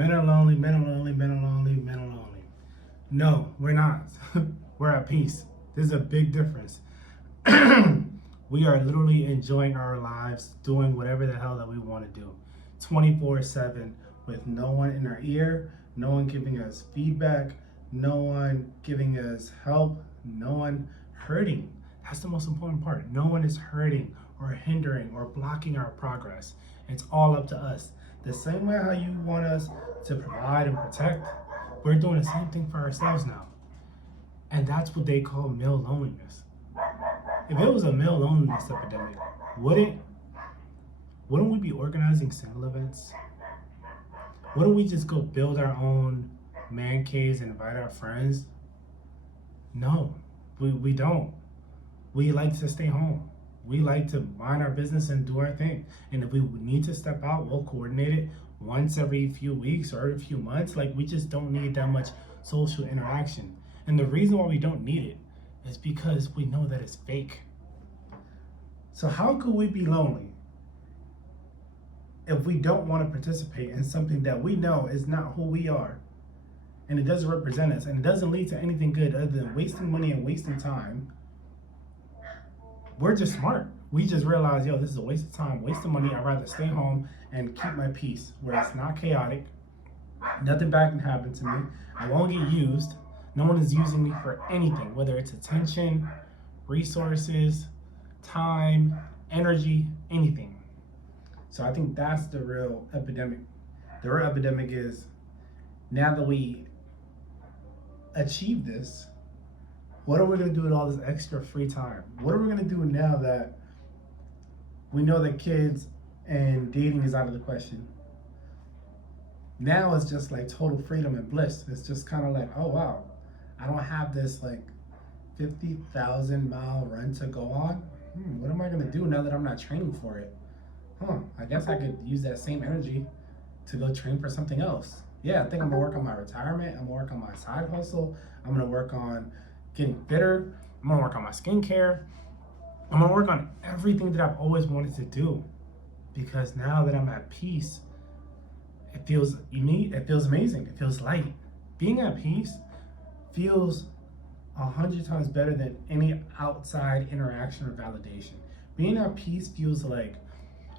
Men are lonely, men are lonely, men are lonely, men are lonely. No, we're not. We're at peace. There's a big difference. We are literally enjoying our lives, doing whatever the hell that we want to do 24/7 with no one in our ear, no one giving us feedback, no one giving us help, no one hurting. That's the most important part. No one is hurting or hindering or blocking our progress. It's all up to us. The same way how you want us to provide and protect, we're doing the same thing for ourselves now. And that's what they call male loneliness. If it was a male loneliness epidemic, wouldn't we be organizing single events? Wouldn't we just go build our own man caves and invite our friends? No, we don't. We like to stay home. We like to mind our business and do our thing. And if we need to step out, we'll coordinate it once every few weeks or every few months. Like, we just don't need that much social interaction. And the reason why we don't need it is because we know that it's fake. So how could we be lonely if we don't want to participate in something that we know is not who we are, and it doesn't represent us, and it doesn't lead to anything good other than wasting money and wasting time? We're just smart. We just realize, yo, this is a waste of time, waste of money. I'd rather stay home and keep my peace where it's not chaotic. Nothing bad can happen to me. I won't get used. No one is using me for anything, whether it's attention, resources, time, energy, anything. So I think that's the real epidemic. The real epidemic is, now that we achieve this, what are we going to do with all this extra free time? What are we going to do now that we know that kids and dating is out of the question? Now it's just like total freedom and bliss. It's just kind of like, oh wow, I don't have this like 50,000-mile run to go on. What am I going to do now that I'm not training for it? I guess I could use that same energy to go train for something else. Yeah, I think I'm going to work on my retirement. I'm going to work on my side hustle. I'm going to work on getting fitter. I'm going to work on my skincare. I'm going to work on everything that I've always wanted to do, because now that I'm at peace, it feels unique. It feels amazing. It feels light. Being at peace feels 100 times better than any outside interaction or validation. Being at peace feels like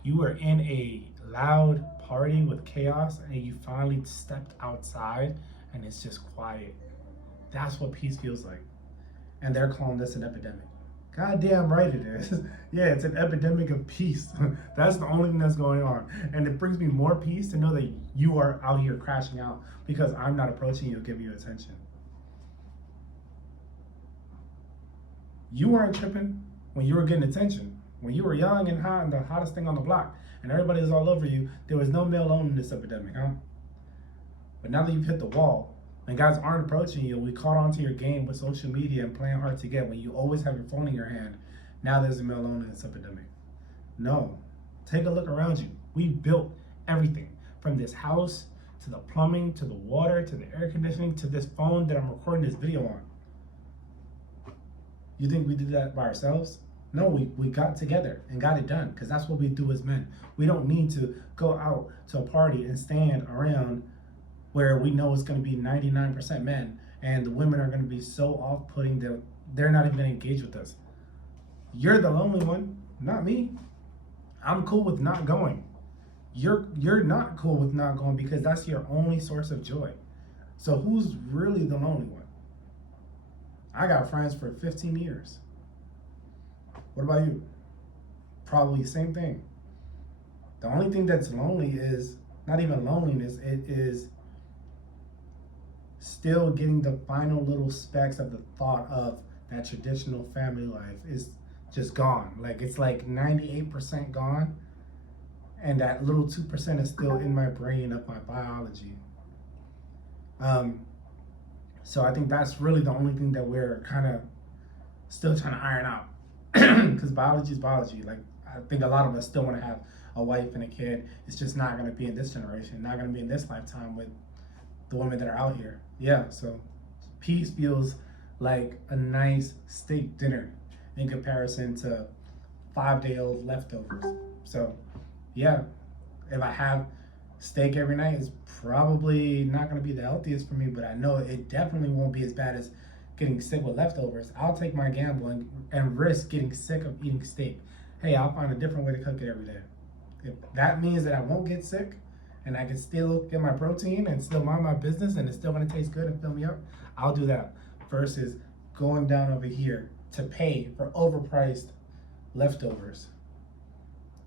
you were in a loud party with chaos and you finally stepped outside and it's just quiet. That's what peace feels like. And they're calling this an epidemic. Goddamn right it is. Yeah, it's an epidemic of peace. That's the only thing that's going on. And it brings me more peace to know that you are out here crashing out because I'm not approaching you, giving you attention. You weren't tripping when you were getting attention. When you were young and hot and the hottest thing on the block and everybody was all over you, there was no male loneliness epidemic, huh? But now that you've hit the wall and guys aren't approaching you, we caught on to your game with social media and playing hard to get when you always have your phone in your hand, now there's a male loneliness epidemic. No, take a look around you. We built everything from this house to the plumbing, to the water, to the air conditioning, to this phone that I'm recording this video on. You think we did that by ourselves? No, we got together and got it done, because that's what we do as men. We don't need to go out to a party and stand around where we know it's going to be 99% men and the women are going to be so off-putting that they're not even going to engage with us. You're the lonely one, not me. I'm cool with not going. You're not cool with not going because that's your only source of joy. So who's really the lonely one? I got friends for 15 years. What about you? Probably the same thing. The only thing that's lonely is not even loneliness, it is still getting the final little specks of the thought of that traditional family life is just gone. Like, it's like 98% gone, and that little 2% is still in my brain of my biology. So I think that's really the only thing that we're kind of still trying to iron out. Because biology is biology. Like, I think a lot of us still want to have a wife and a kid. It's just not going to be in this generation, not going to be in this lifetime with the women that are out here. Yeah, so peace feels like a nice steak dinner in comparison to 5-day-old leftovers. So yeah, if I have Steak every night is probably not going to be the healthiest for me, but I know it definitely won't be as bad as getting sick with leftovers. I'll take my gamble and risk getting sick of eating steak. Hey, I'll find a different way to cook it every day. If that means that I won't get sick and I can still get my protein and still mind my business and it's still going to taste good and fill me up, I'll do that versus going down over here to pay for overpriced leftovers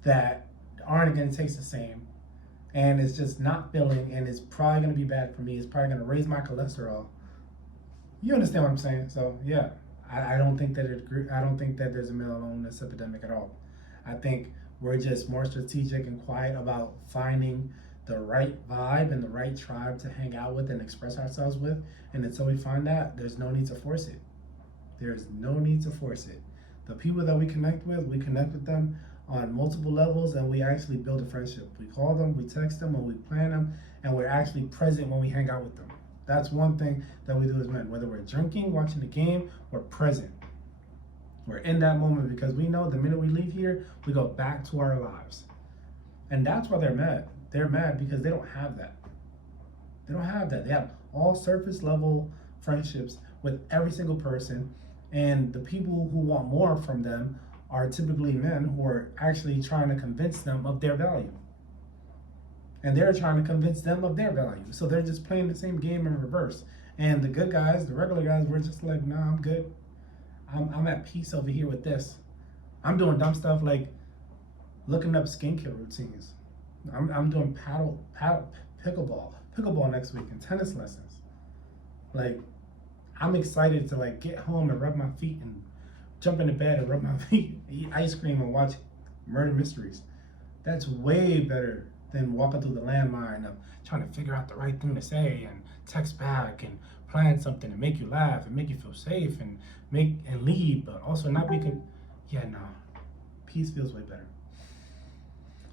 that aren't going to taste the same, and it's just not filling, and it's probably going to be bad for me. It's probably going to raise my cholesterol. You understand what I'm saying? So yeah, I don't think that I don't think that there's a mental illness epidemic at all. I think we're just more strategic and quiet about finding the right vibe and the right tribe to hang out with and express ourselves with. And until we find that, there's no need to force it. There's no need to force it. The people that we connect with them on multiple levels, and we actually build a friendship. We call them, we text them, and we plan them, and we're actually present when we hang out with them. That's one thing that we do as men. Whether we're drinking, watching the game, we're present. We're in that moment because we know the minute we leave here, we go back to our lives. And that's why they're mad. They're mad because they don't have that. They don't have that. They have all surface level friendships with every single person, and the people who want more from them are typically men who are actually trying to convince them of their value. And they're trying to convince them of their value. So they're just playing the same game in reverse. And the good guys, the regular guys, we're just like, nah, I'm good. I'm at peace over here with this. I'm doing dumb stuff like looking up skincare routines. I'm doing pickleball next week and tennis lessons. Like, I'm excited to like get home and rub my feet and jump into bed and rub my feet, eat ice cream and watch murder mysteries. That's way better than walking through the landmine of trying to figure out the right thing to say and text back and plan something to make you laugh and make you feel safe and leave, but also not be peace feels way better.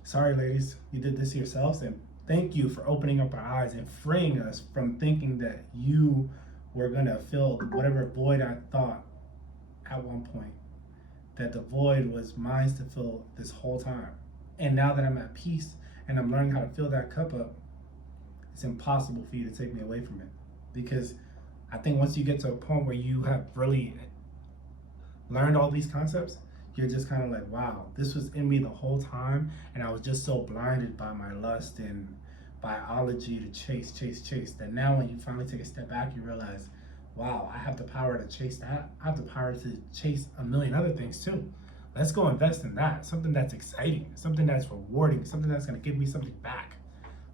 Sorry, ladies, you did this yourselves, and thank you for opening up our eyes and freeing us from thinking that you were gonna fill whatever void I thought at one point, that the void was mine to fill this whole time. And now that I'm at peace and I'm learning how to fill that cup up, it's impossible for you to take me away from it. Because I think once you get to a point where you have really learned all these concepts, you're just kind of like, wow, this was in me the whole time, and I was just so blinded by my lust and biology to chase, that now when you finally take a step back, you realize, wow, I have the power to chase that. I have the power to chase a million other things too. Let's go invest in that. Something that's exciting, something that's rewarding, something that's gonna give me something back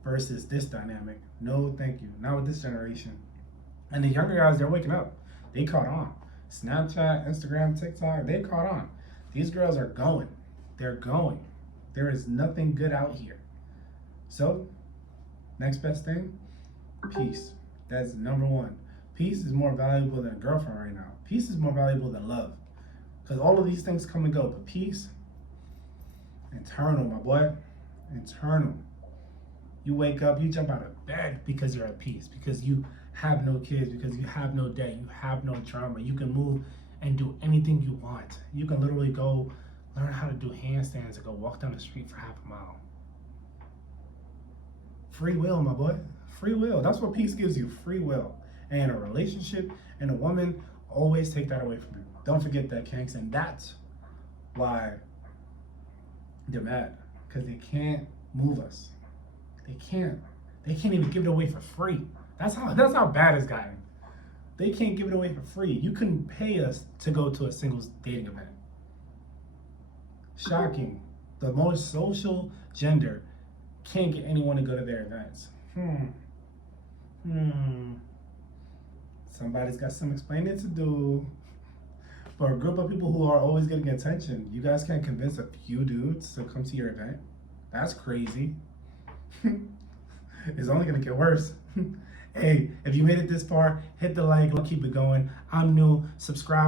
versus this dynamic. No, thank you, not with this generation. And the younger guys, they're waking up. They caught on. Snapchat, Instagram, TikTok, they caught on. These girls are going. They're going. There is nothing good out here. So, next best thing, peace. That's number one. Peace is more valuable than a girlfriend right now. Peace is more valuable than love. Because all of these things come and go, but peace, internal, my boy. Internal. You wake up, you jump out of bed because you're at peace, because you have no kids, because you have no debt, you have no drama. You can move and do anything you want. You can literally go learn how to do handstands and go walk down the street for half a mile. Free will, my boy. Free will. That's what peace gives you, free will. And a relationship and a woman always take that away from you. Don't forget that, Kanks. And that's why they're mad, because they can't move us. They can't even give it away for free. That's how bad it's gotten. They can't give it away for free. You couldn't pay us to go to a singles dating event. Shocking. The most social gender can't get anyone to go to their events. Somebody's got some explaining to do. For a group of people who are always getting attention, you guys can't convince a few dudes to come to your event? That's crazy. It's only gonna get worse. Hey, if you made it this far, hit the like, keep it going. I'm new, subscribe.